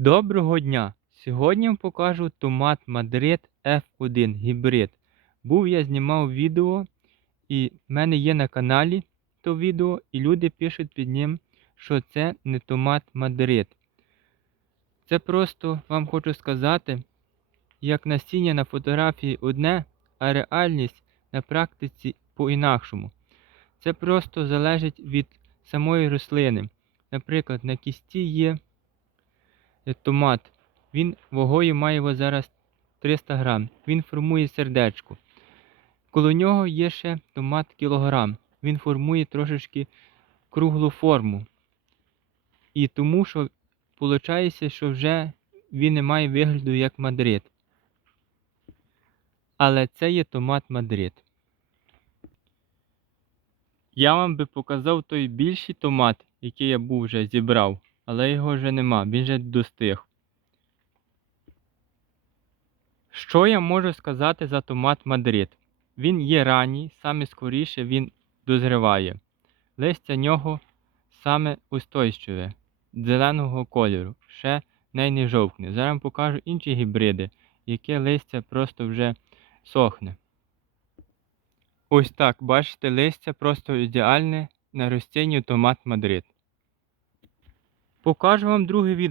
Доброго дня! Сьогодні вам покажу томат Мадрид F1 гібрид. Був я знімав відео, і в мене є на каналі то відео, і люди пишуть під ним, що це не томат Мадрид. Це просто вам хочу сказати, як насіння на фотографії одне, а реальність на практиці по-інакшому. Це просто залежить від самої рослини. Наприклад, на кісті є томат. Він вагою має його зараз 300 грам. Він формує сердечко. Коло нього є ще томат кілограм. Він формує трошечки круглу форму. І тому що виходить, що вже він не має вигляду як Мадрид. Але це є томат Мадрид. Я вам би показав той більший томат, який я був вже зібрав, але його вже нема, він вже достиг. Що я можу сказати за томат Мадрид? Він є ранній, саме скоріше він дозріває. Листя нього саме устойчиве, зеленого кольору, ще не не жовкне. Зараз вам покажу інші гібриди, яке листя просто вже сохне. Ось так, бачите, листя просто ідеальне на ростінню томат Мадрид. Покажу вам друге відео.